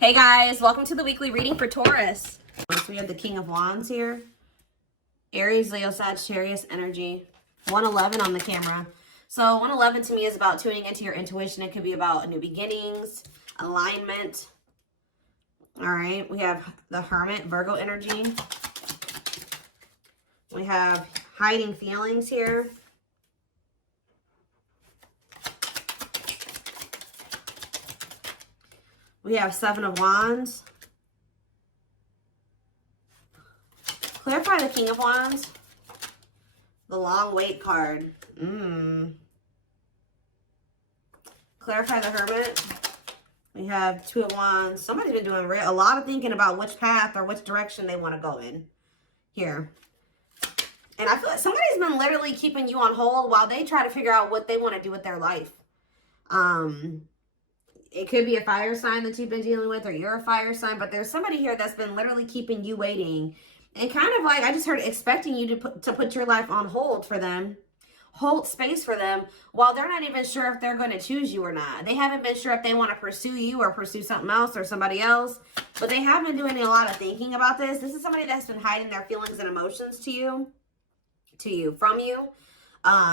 Hey guys, welcome to the weekly reading for Taurus. So we have the King of Wands here. Aries, Leo, Sagittarius energy. 111 on the camera. So 111 to me is about tuning into your intuition. It could be about new beginnings, alignment. All right, we have the Hermit, Virgo energy. We have hiding feelings here. We have Seven of Wands. Clarify the King of Wands. The Long Wait card. Clarify the Hermit. We have Two of Wands. Somebody's been doing a lot of thinking about which path or which direction they want to go in here. And I feel like somebody's been literally keeping you on hold while they try to figure out what they want to do with their life. It could be a fire sign that you've been dealing with, or you're a fire sign, but there's somebody here that's been literally keeping you waiting. And kind of like, I just heard expecting you to put your life on hold for them, hold space for them, while they're not even sure if they're going to choose you or not. They haven't been sure if they want to pursue you or pursue something else or somebody else, but they have been doing a lot of thinking about this. This is somebody that's been hiding their feelings and emotions from you.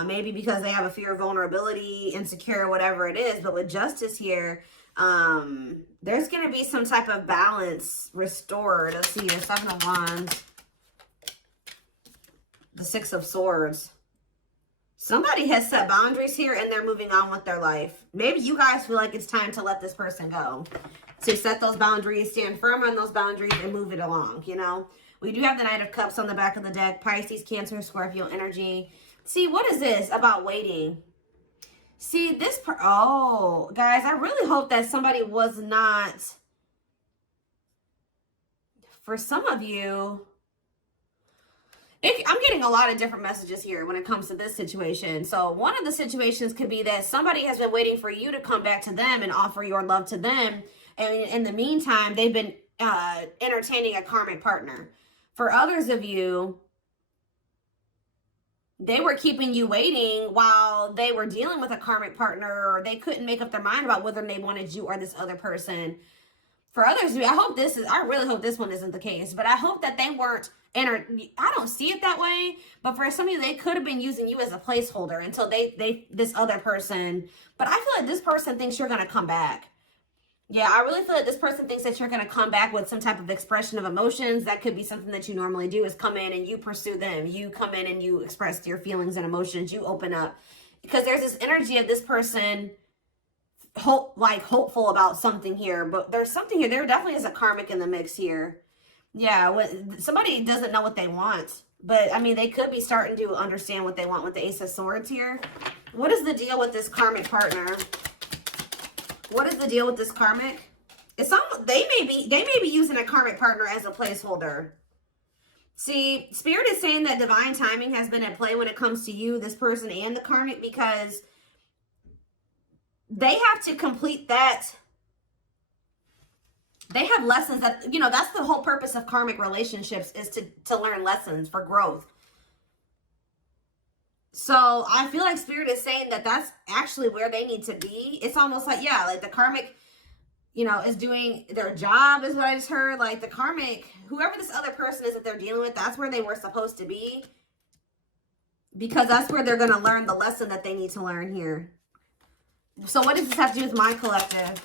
Maybe because they have a fear of vulnerability, insecure, whatever it is. But with Justice here, there's going to be some type of balance restored. Let's see, the Seven of Wands, the Six of Swords. Somebody has set boundaries here and they're moving on with their life. Maybe you guys feel like it's time to let this person go. To set those boundaries, stand firm on those boundaries and move it along, you know. We do have the Knight of Cups on the back of the deck. Pisces, Cancer, Scorpio energy. See, what is this about waiting? See, this oh, guys, I really hope that somebody was not, for some of you, I'm getting a lot of different messages here when it comes to this situation. So one of the situations could be that somebody has been waiting for you to come back to them and offer your love to them. And in the meantime, they've been entertaining a karmic partner. For others of you, they were keeping you waiting while they were dealing with a karmic partner, or they couldn't make up their mind about whether they wanted you or this other person. For others of you, I really hope this one isn't the case, but I hope that they weren't I don't see it that way, but for some of you, they could have been using you as a placeholder until this other person, but I feel like this person thinks you're going to come back. Yeah, I really feel like this person thinks that you're going to come back with some type of expression of emotions. That could be something that you normally do, is come in and you pursue them. You come in and you express your feelings and emotions. You open up. Because there's this energy of this person hopeful about something here. But there's something here. There definitely is a karmic in the mix here. Yeah, somebody doesn't know what they want. But, I mean, they could be starting to understand what they want with the Ace of Swords here. What is the deal with this karmic partner? What is the deal with this karmic? They may be using a karmic partner as a placeholder. See, Spirit is saying that divine timing has been at play when it comes to you, this person, and the karmic, because they have to complete that. They have lessons that, you know, that's the whole purpose of karmic relationships, is to learn lessons for growth. So I feel like Spirit is saying that that's actually where they need to be. It's almost like, yeah, like the karmic, you know, is doing their job, is what I just heard. Like the karmic, whoever this other person is that they're dealing with, that's where they were supposed to be. Because that's where they're going to learn the lesson that they need to learn here. So what does this have to do with my collective?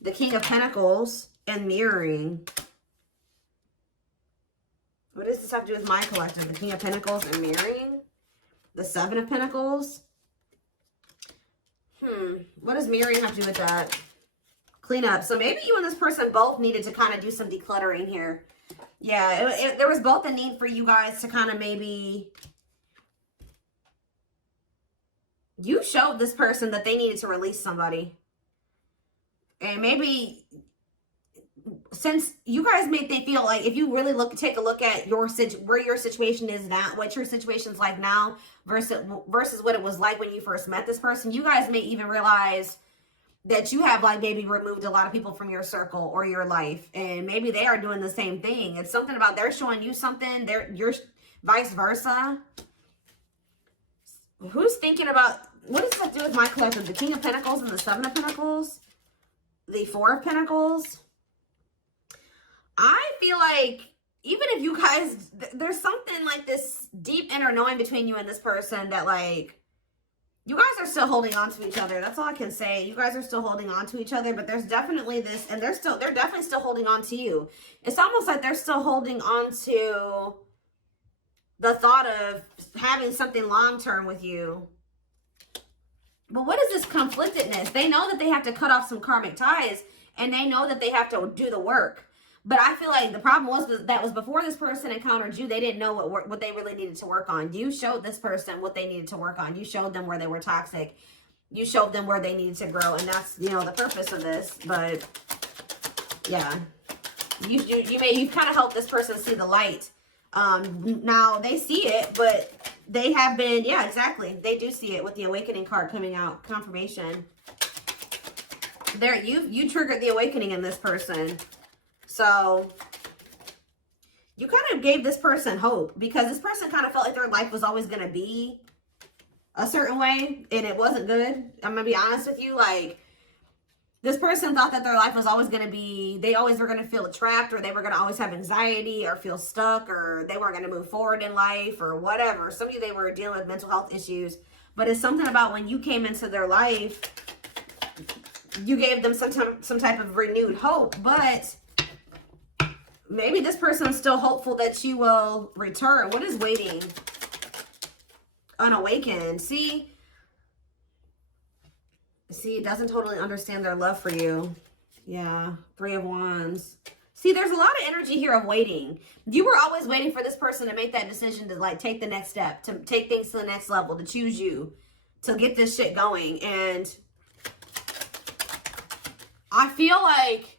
The King of Pentacles and mirroring. What does this have to do with my collective? The King of Pentacles and mirroring. The Seven of Pentacles. What does mirroring have to do with that? Clean up. So maybe you and this person both needed to kind of do some decluttering here. Yeah, there was both a need for you guys to kind of maybe... You showed this person that they needed to release somebody. And maybe... Since you guys made they feel like, if you really take a look at where your situation is now, what your situation's like now versus what it was like when you first met this person, you guys may even realize that you have like maybe removed a lot of people from your circle or your life, and maybe they are doing the same thing. It's something about they're showing you something, you're vice versa. Who's thinking about, what does that do with my collective? The King of Pentacles and the Seven of Pentacles. the Four of Pentacles. I feel like even if you guys, there's something like this deep inner knowing between you and this person that like, you guys are still holding on to each other. That's all I can say. You guys are still holding on to each other, but there's definitely this, and they're definitely still holding on to you. It's almost like they're still holding on to the thought of having something long-term with you. But what is this conflictedness? They know that they have to cut off some karmic ties, and they know that they have to do the work. But I feel like the problem was before this person encountered you, they didn't know what they really needed to work on. You showed this person what they needed to work on. You showed them where they were toxic. You showed them where they needed to grow, and that's, you know, the purpose of this. But yeah, you've kind of helped this person see the light. Now they see it, but they have been, yeah, exactly. They do see it with the awakening card coming out, confirmation. There, you triggered the awakening in this person. So you kind of gave this person hope, because this person kind of felt like their life was always going to be a certain way, and it wasn't good. I'm going to be honest with you. Like, this person thought that their life was always going to be, they always were going to feel trapped, or they were going to always have anxiety or feel stuck, or they weren't going to move forward in life or whatever. Some of you, they were dealing with mental health issues, but it's something about when you came into their life, you gave them some type of renewed hope. But maybe this person's still hopeful that you will return. What is waiting? Unawakened. See, it doesn't totally understand their love for you. Yeah, Three of Wands. See, there's a lot of energy here of waiting. You were always waiting for this person to make that decision to like take the next step, to take things to the next level, to choose you, to get this shit going. And I feel like,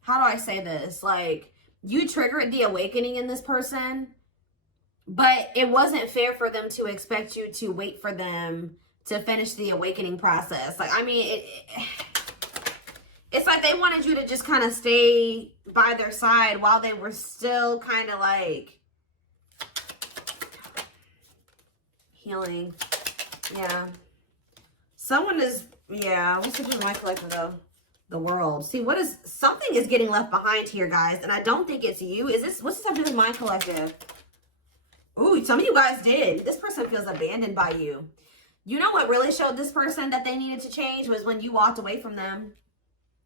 how do I say this? Like, you triggered the awakening in this person, but it wasn't fair for them to expect you to wait for them to finish the awakening process. Like, I mean, it's like they wanted you to just kind of stay by their side while they were still kind of like healing. Yeah. Someone is, yeah, what's the my collective though? The World. See, something is getting left behind here, guys, and I don't think it's you. What's this happening with my collective? Ooh, some of you guys did. This person feels abandoned by you. You know what really showed this person that they needed to change was when you walked away from them.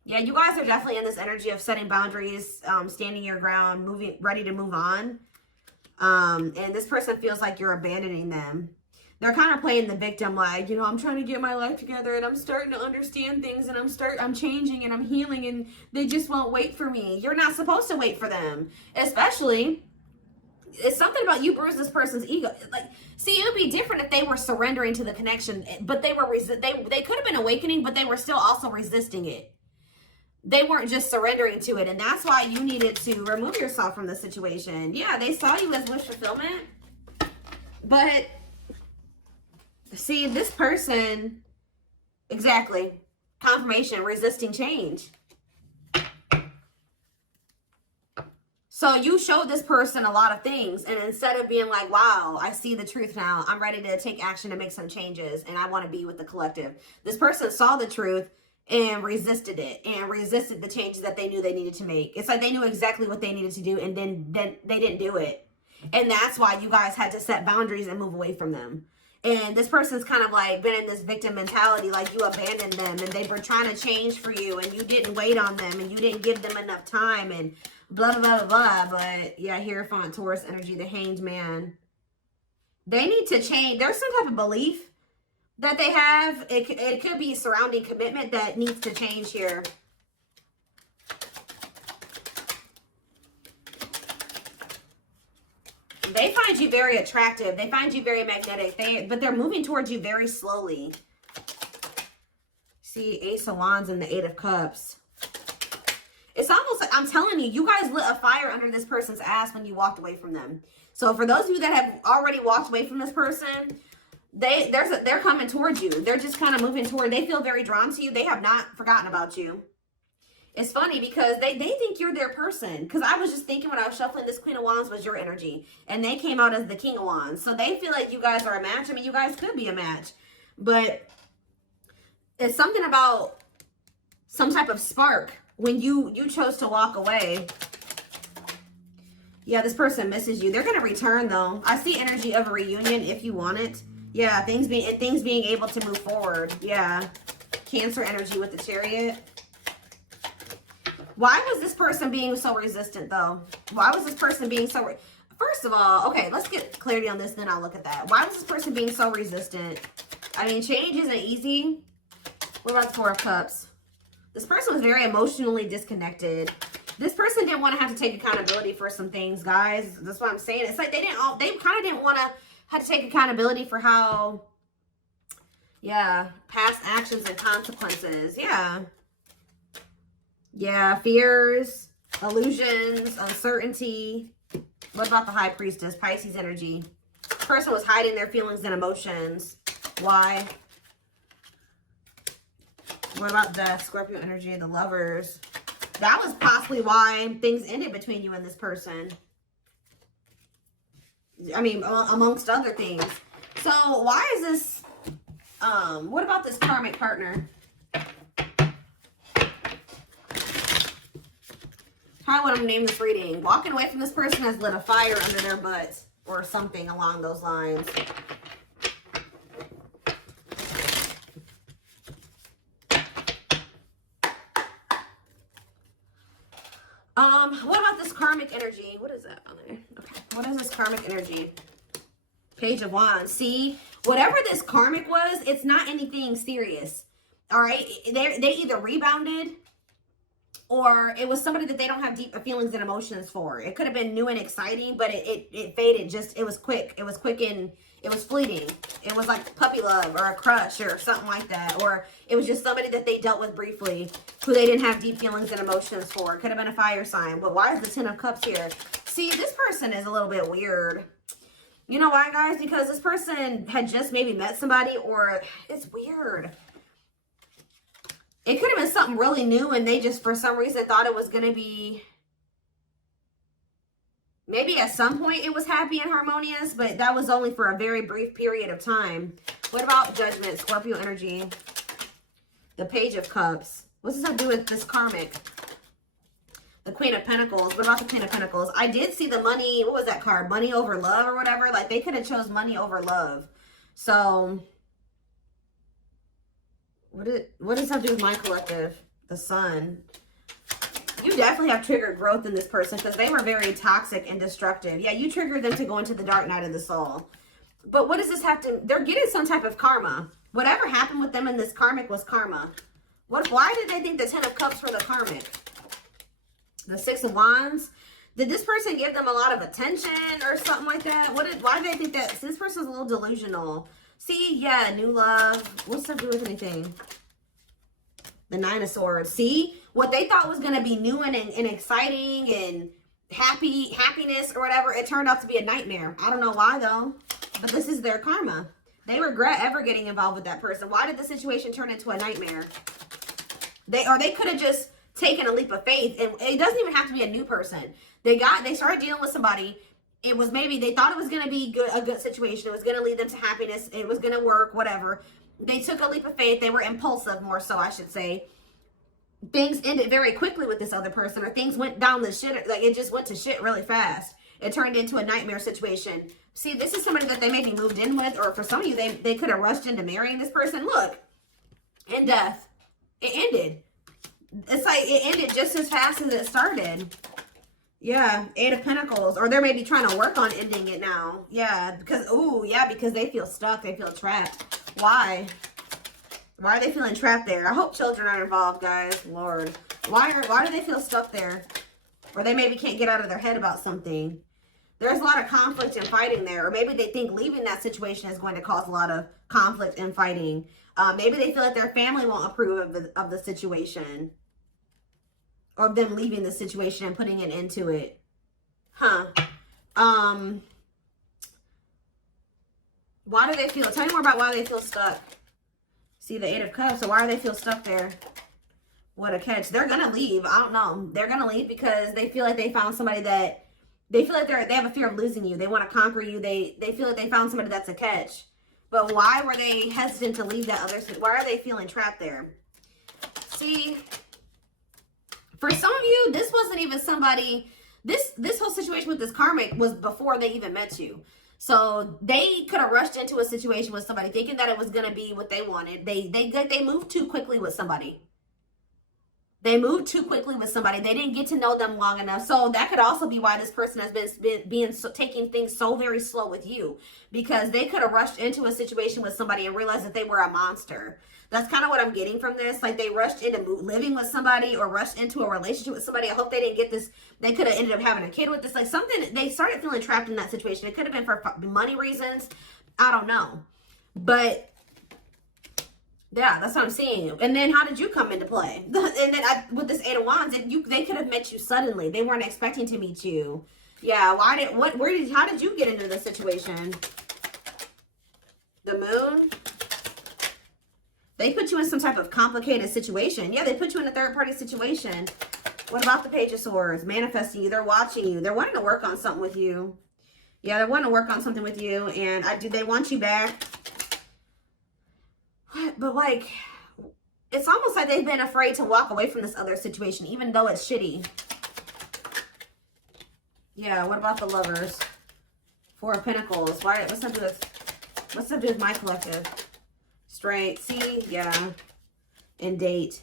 Yeah, you guys are definitely in this energy of setting boundaries, standing your ground, ready to move on. And this person feels like you're abandoning them. They're kind of playing the victim, like, you know, I'm trying to get my life together and I'm starting to understand things and I'm changing and I'm healing and they just won't wait for me. You're not supposed to wait for them. Especially, it's something about you bruised this person's ego. Like, see, it would be different if they were surrendering to the connection, but they could have been awakening, but they were still also resisting it. They weren't just surrendering to it, and that's why you needed to remove yourself from the situation. Yeah, they saw you as wish fulfillment, but see, this person, exactly, confirmation, resisting change. So you showed this person a lot of things, and instead of being like, wow, I see the truth now, I'm ready to take action to make some changes, and I want to be with the collective. This person saw the truth and resisted it, and resisted the changes that they knew they needed to make. It's like they knew exactly what they needed to do, and then they didn't do it. And that's why you guys had to set boundaries and move away from them. And this person's kind of like been in this victim mentality, like you abandoned them and they were trying to change for you and you didn't wait on them and you didn't give them enough time and blah, blah, blah, blah, blah. But yeah, Hierophant, Taurus energy, the Hanged Man. They need to change. There's some type of belief that they have. It could be surrounding commitment that needs to change here. They find you very attractive. They find you very magnetic. But they're moving towards you very slowly. See, Ace of Wands and the Eight of Cups. It's almost like, I'm telling you, you guys lit a fire under this person's ass when you walked away from them. So for those of you that have already walked away from this person, they're coming towards you. They're just kind of moving toward. They feel very drawn to you. They have not forgotten about you. It's funny because they think you're their person. Because I was just thinking when I was shuffling, this Queen of Wands was your energy. And they came out as the King of Wands. So they feel like you guys are a match. I mean, you guys could be a match. But It's something about some type of spark when you chose to walk away. Yeah, this person misses you. They're going to return, though. I see energy of a reunion if you want it. Yeah, things being able to move forward. Yeah. Cancer energy with the Chariot. Why was this person being so resistant, though? Why was this person being so... First of all, okay, let's get clarity on this, then I'll look at that. Why was this person being so resistant? I mean, change isn't easy. What about the Four of Cups? This person was very emotionally disconnected. This person didn't want to have to take accountability for some things, guys. That's what I'm saying. It's like they kind of didn't want to have to take accountability for how, yeah, past actions and consequences. Yeah. Yeah, fears, illusions, uncertainty. What about the High Priestess? Pisces energy. This person was hiding their feelings and emotions. Why? What about Death? Scorpio energy, the Lovers. That was possibly why things ended between you and this person. I mean, amongst other things. So why is this, what about this karmic partner? How would I name this reading? Walking away from this person has lit a fire under their butts or something along those lines. What about this karmic energy? What is that on there? Okay. What is this karmic energy? Page of Wands. See, whatever this karmic was, it's not anything serious. All right. They either rebounded or it was somebody that they don't have deep feelings and emotions for. It could have been new and exciting, but it faded. Just, it was quick. It was quick and it was fleeting. It was like puppy love or a crush or something like that. Or it was just somebody that they dealt with briefly who they didn't have deep feelings and emotions for. It could have been a fire sign. But why is the Ten of Cups here? See, this person is a little bit weird. You know why, guys? Because this person had just maybe met somebody, or it's weird. It could have been something really new and they just, for some reason, thought it was going to be... Maybe at some point it was happy and harmonious, but that was only for a very brief period of time. What about Judgment? Scorpio energy. The Page of Cups. What's this have to do with this karmic? The Queen of Pentacles. What about the Queen of Pentacles? I did see the money. What was that card? Money over love or whatever. Like they could have chose money over love. So... What does that have to do with my collective? The Sun. You definitely have triggered growth in this person because they were very toxic and destructive. Yeah, you triggered them to go into the dark night of the soul. But what does this have to... They're getting some type of karma. Whatever happened with them in this karmic was karma. Why did they think the Ten of Cups were the karmic? The Six of Wands. Did this person give them a lot of attention or something like that? Why did they think that? So this person's a little delusional. See, yeah, new love. What's that do with anything? The Nine of Swords. See, what they thought was going to be new and exciting and happiness or whatever, it turned out to be a nightmare. I don't know why though, but this is their karma. They regret ever getting involved with that person. Why did the situation turn into a nightmare? They could have just taken a leap of faith, and it doesn't even have to be a new person. They started dealing with somebody. It was maybe they thought it was going to be a good situation. It was going to lead them to happiness. It was going to work, whatever. They took a leap of faith. They were impulsive, more so, I should say. Things ended very quickly with this other person, or things went down the shit. Like it just went to shit really fast. It turned into a nightmare situation. See, this is somebody that they maybe moved in with, or for some of you, they could have rushed into marrying this person. Look, in death, it ended. It's like it ended just as fast as it started. Yeah, Eight of Pentacles. Or they're maybe trying to work on ending it now. Yeah, because they feel stuck. They feel trapped. Why? Why are they feeling trapped there? I hope children aren't involved, guys. Lord. Why do they feel stuck there? Or they maybe can't get out of their head about something. There's a lot of conflict and fighting there. Or maybe they think leaving that situation is going to cause a lot of conflict and fighting. Maybe they feel like their family won't approve of the situation. Or them leaving the situation and putting an end to it. Huh. Why do they feel... Tell me more about why they feel stuck. See the Eight of Cups. So why do they feel stuck there? What a catch. They're going to leave. I don't know. They're going to leave because they feel like they found somebody that... They feel like they have a fear of losing you. They want to conquer you. They feel like they found somebody that's a catch. But why were they hesitant to leave that other? Why are they feeling trapped there? See, for some of you, this wasn't even somebody, this whole situation with this karmic was before they even met you. So they could have rushed into a situation with somebody thinking that it was going to be what they wanted. They moved too quickly with somebody. They moved too quickly with somebody. They didn't get to know them long enough. So that could also be why this person has been taking things so very slow with you, because they could have rushed into a situation with somebody and realized that they were a monster. That's kind of what I'm getting from this. Like they rushed into living with somebody or rushed into a relationship with somebody. I hope they didn't get this. They could have ended up having a kid with this. Like something, they started feeling trapped in that situation. It could have been for money reasons. I don't know. But yeah, that's what I'm seeing. And then how did you come into play? And then with this Eight of Wands, they could have met you suddenly. They weren't expecting to meet you. Yeah, how did you get into this situation? The Moon. They put you in some type of complicated situation. Yeah, they put you in a third-party situation. What about the Page of Swords? Manifesting you. They're watching you. They're wanting to work on something with you. Yeah, they're wanting to work on something with you. And they want you back. What? But like, it's almost like they've been afraid to walk away from this other situation, even though it's shitty. Yeah, what about the Lovers? Four of Pentacles. Why? What's that do with my collective? Straight. See? Yeah. And date.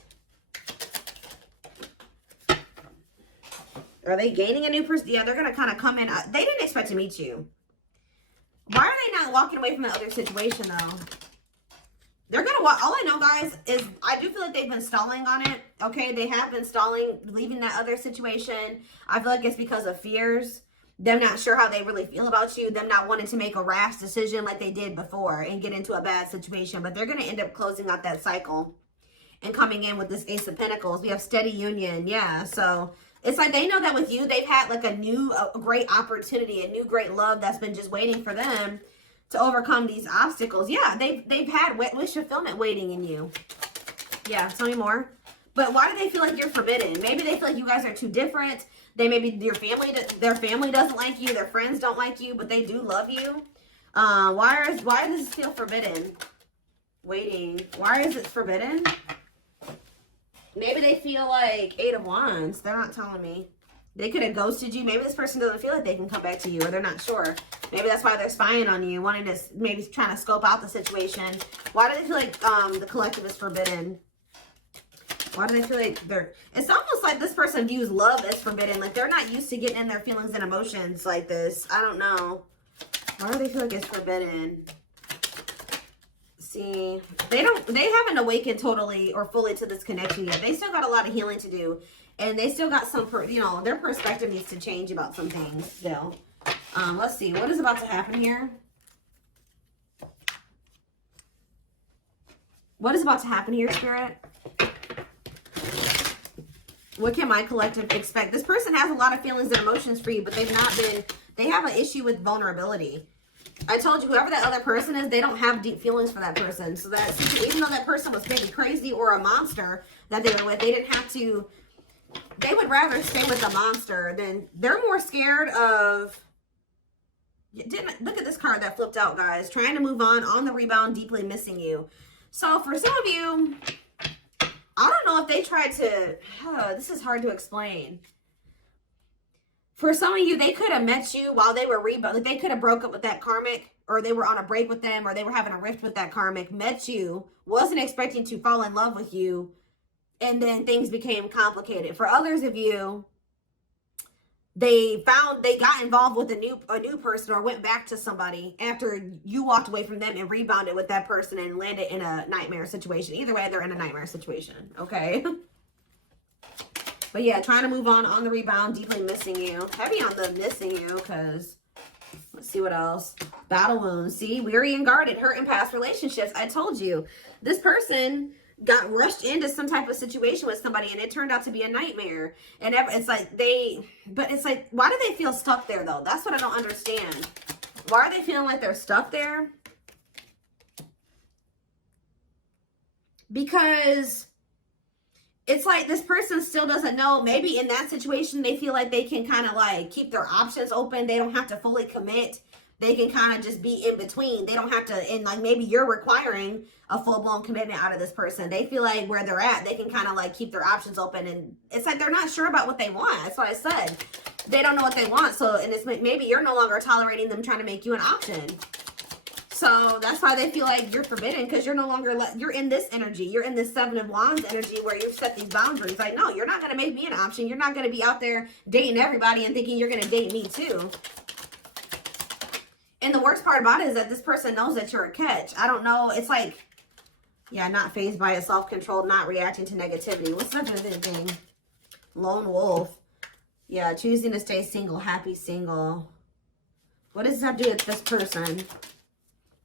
Are they gaining a new person? Yeah, they're going to kind of come in. They didn't expect to meet you. Why are they not walking away from that other situation, though? They're going to walk. All I know, guys, is I do feel like they've been stalling on it. Okay, they have been stalling, leaving that other situation. I feel like it's because of fears. Them not sure how they really feel about you. Them not wanting to make a rash decision like they did before and get into a bad situation. But they're going to end up closing out that cycle and coming in with this Ace of Pentacles. We have steady union. Yeah, so it's like they know that with you, they've had like a great opportunity, a new great love that's been just waiting for them to overcome these obstacles. Yeah, they've had wish fulfillment waiting in you. Yeah, tell me more. But why do they feel like you're forbidden? Maybe they feel like you guys are too different. Their family doesn't like you. Their friends don't like you, but they do love you. Why does this feel forbidden? Waiting. Why is it forbidden? Maybe they feel like Eight of Wands. They're not telling me. They could have ghosted you. Maybe this person doesn't feel like they can come back to you, or they're not sure. Maybe that's why they're spying on you, wanting to maybe trying to scope out the situation. Why do they feel like the collective is forbidden? Why do they feel like it's almost like this person views love as forbidden. Like they're not used to getting in their feelings and emotions like this. I don't know. Why do they feel like it's forbidden? See, they haven't awakened totally or fully to this connection yet. They still got a lot of healing to do. And they still got some, their perspective needs to change about some things still. Let's see. What is about to happen here? What is about to happen here, Spirit? What can my collective expect? This person has a lot of feelings and emotions for you, but they have an issue with vulnerability. I told you, whoever that other person is, they don't have deep feelings for that person. So that even though that person was maybe crazy or a monster that they were with, they didn't have to, they would rather stay with the monster than, they're more scared of, look at this card that flipped out, guys. Trying to move on the rebound, deeply missing you. So for some of you, I don't know if they tried to, this is hard to explain. For some of you, they could have met you while they were rebound. Like they could have broke up with that karmic, or they were on a break with them, or they were having a rift with that karmic, met you, wasn't expecting to fall in love with you, and then things became complicated. For others of you, they got involved with a new person or went back to somebody after you walked away from them and rebounded with that person and landed in a nightmare situation. Either way, they're in a nightmare situation, okay? But yeah, trying to move on the rebound, deeply missing you. Heavy on the missing you, because let's see what else. Battle wounds. See, weary and guarded, hurt in past relationships. I told you, this person got rushed into some type of situation with somebody and it turned out to be a nightmare. And it's like but it's like, why do they feel stuck there though? That's what I don't understand. Why are they feeling like they're stuck there? Because it's like this person still doesn't know. Maybe in that situation, they feel like they can kind of like keep their options open. They don't have to fully commit. they can kind of just be in between. They don't have to, and like maybe you're requiring a full-blown commitment out of this person. They feel like where they're at, they can kind of like keep their options open, and it's like they're not sure about what they want. That's what I said. They don't know what they want. So, and it's maybe you're no longer tolerating them trying to make you an option. So that's why they feel like you're forbidden, because you're no longer, you're in this energy. You're in this 7 of Wands energy where you've set these boundaries. Like, no, you're not going to make me an option. You're not going to be out there dating everybody and thinking you're going to date me too. And the worst part about it is that this person knows that you're a catch. I don't know. It's like, yeah, not fazed by it, self-controlled, not reacting to negativity. What's up with this thing? Lone wolf. Yeah, choosing to stay single, happy single. What does that do with this person?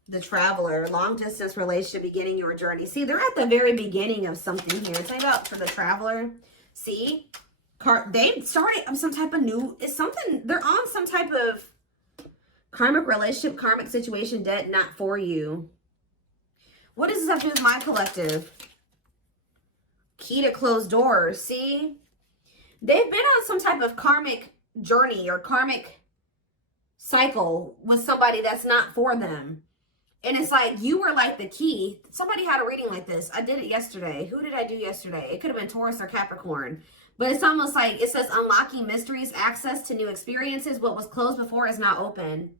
The traveler, long distance relationship, beginning your journey. See, they're at the very beginning of something here. It's about for the traveler. See, they started some type of new, it's something, they're on some type of karmic relationship, karmic situation, debt not for you. What does this have to do with my collective? Key to closed doors. See, they've been on some type of karmic journey or karmic cycle with somebody that's not for them. And it's like you were like the key. Somebody had a reading like this. I did it yesterday. Who did I do yesterday? It could have been Taurus or Capricorn. But it's almost like it says unlocking mysteries, access to new experiences. What was closed before is now open.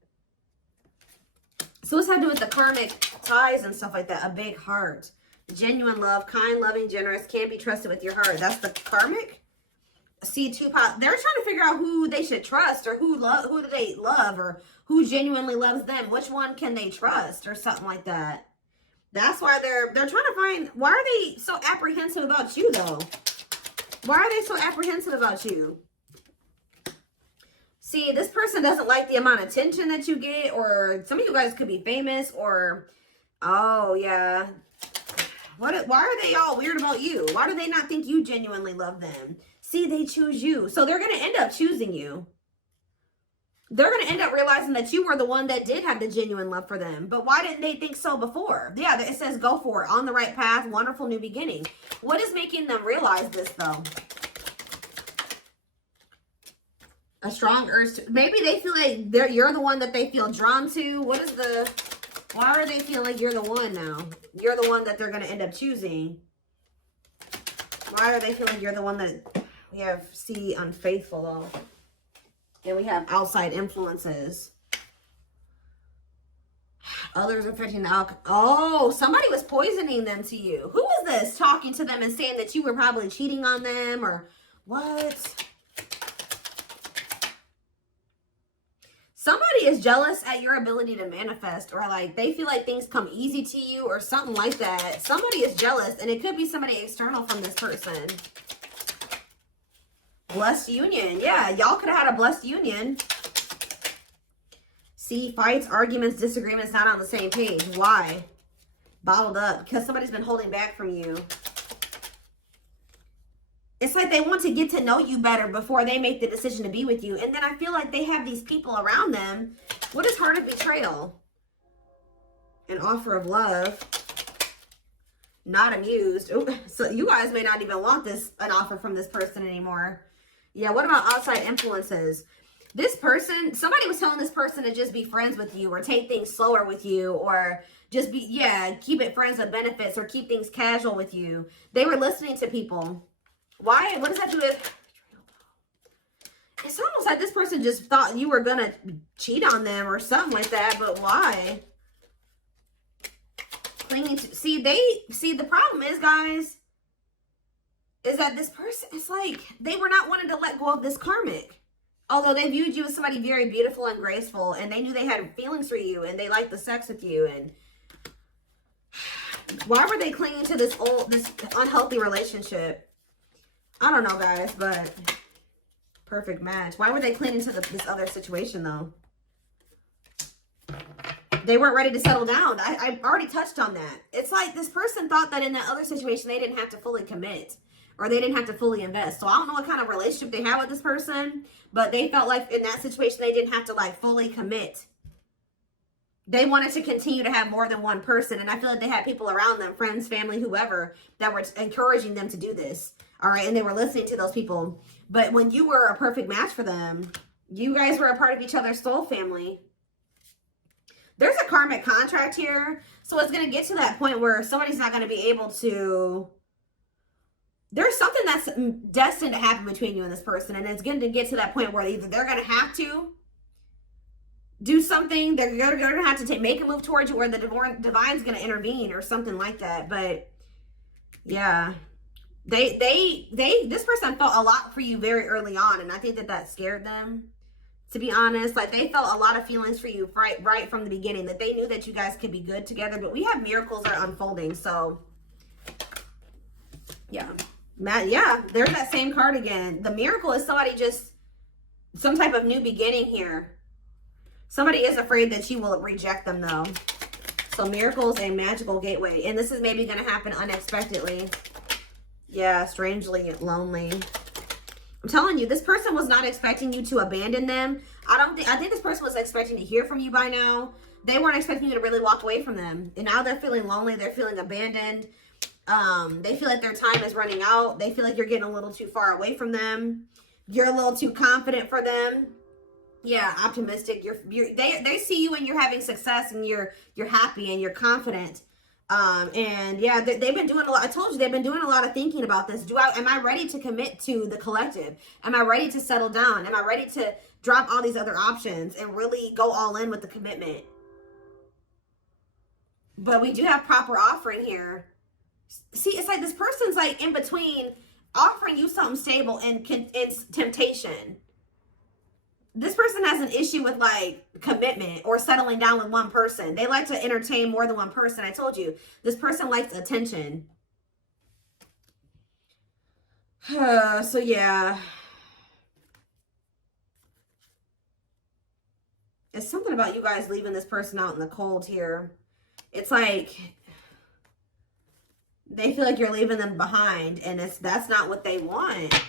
So what's that to do with the karmic ties and stuff like that? A big heart. Genuine love, kind, loving, generous, can't be trusted with your heart. That's the karmic. See, they're trying to figure out who they should trust, or who do they love, or who genuinely loves them. Which one can they trust, or something like that. That's why they're trying to find, why are they so apprehensive about you though? Why are they so apprehensive about you? See, this person doesn't like the amount of attention that you get, or some of you guys could be famous, or, oh yeah. Why are they all weird about you? Why do they not think you genuinely love them? See, they choose you. So they're going to end up choosing you. They're going to end up realizing that you were the one that did have the genuine love for them. But why didn't they think so before? Yeah, it says go for it. On the right path. Wonderful new beginning. What is making them realize this, though? A strong urge to... Maybe they feel like you're the one that they feel drawn to. What is the... Why are they feeling like you're the one now? You're the one that they're going to end up choosing. Why are they feeling you're the one that... We have C, unfaithful, though. And we have outside influences. Others affecting the alcohol. Oh, somebody was poisoning them to you. Who was this talking to them and saying that you were probably cheating on them, or what? Somebody is jealous at your ability to manifest, or like they feel like things come easy to you or something like that. Somebody is jealous, and it could be somebody external from this person. Blessed union. Yeah, y'all could have had a blessed union. See, fights, arguments, disagreements, not on the same page. Why? Bottled up. Because somebody's been holding back from you. It's like they want to get to know you better before they make the decision to be with you. And then I feel like they have these people around them. What is heart of betrayal? An offer of love. Not amused. Ooh, so you guys may not even want an offer from this person anymore. Yeah, what about outside influences? This person, somebody was telling this person to just be friends with you, or take things slower with you, or just be, yeah, keep it friends with benefits, or keep things casual with you. They were listening to people. Why? What does that do with... It's almost like this person just thought you were going to cheat on them or something like that, but why? Clinging to... See, the problem is, guys, is that this person, it's like they were not wanting to let go of this karmic. Although they viewed you as somebody very beautiful and graceful, and they knew they had feelings for you, and they liked the sex with you, and why were they clinging to this unhealthy relationship? I don't know, guys, but perfect match. Why were they clinging to this other situation, though? They weren't ready to settle down. I already touched on that. It's like this person thought that in that other situation, they didn't have to fully commit, or they didn't have to fully invest. So I don't know what kind of relationship they had with this person, but they felt like in that situation, they didn't have to like fully commit. They wanted to continue to have more than one person. And I feel like they had people around them, friends, family, whoever, that were encouraging them to do this. All right. And they were listening to those people. But when you were a perfect match for them, you guys were a part of each other's soul family. There's a karmic contract here. So it's going to get to that point where somebody's not going to be able to, there's something that's destined to happen between you and this person. And it's going to get to that point where either they're going to have to do something, they're going to have to make a move towards you, or the divine's going to intervene or something like that. But yeah, this person felt a lot for you very early on. And I think that scared them, to be honest. Like, they felt a lot of feelings for you right from the beginning, that they knew that you guys could be good together. But we have miracles that are unfolding. So yeah, yeah, there's that same card again. The miracle is somebody just, some type of new beginning here. Somebody is afraid that you will reject them, though. So miracles and magical gateway. And this is maybe going to happen unexpectedly. Yeah, strangely lonely. I'm telling you, this person was not expecting you to abandon them. I think this person was expecting to hear from you by now. They weren't expecting you to really walk away from them. And now they're feeling lonely. They're feeling abandoned. They feel like their time is running out. They feel like you're getting a little too far away from them. You're a little too confident for them. Yeah, optimistic. They see you and you're having success, and you're happy and you're confident. And yeah, they've been doing a lot. I told you, they've been doing a lot of thinking about this. Am I ready to commit to the collective? Am I ready to settle down? Am I ready to drop all these other options and really go all in with the commitment? But we do have proper offering here. See, it's like this person's like in between offering you something stable and temptation. This person has an issue with like commitment or settling down with one person. They like to entertain more than one person. I told you, this person likes attention. So yeah. It's something about you guys leaving this person out in the cold here. It's like they feel like you're leaving them behind, and that's not what they want.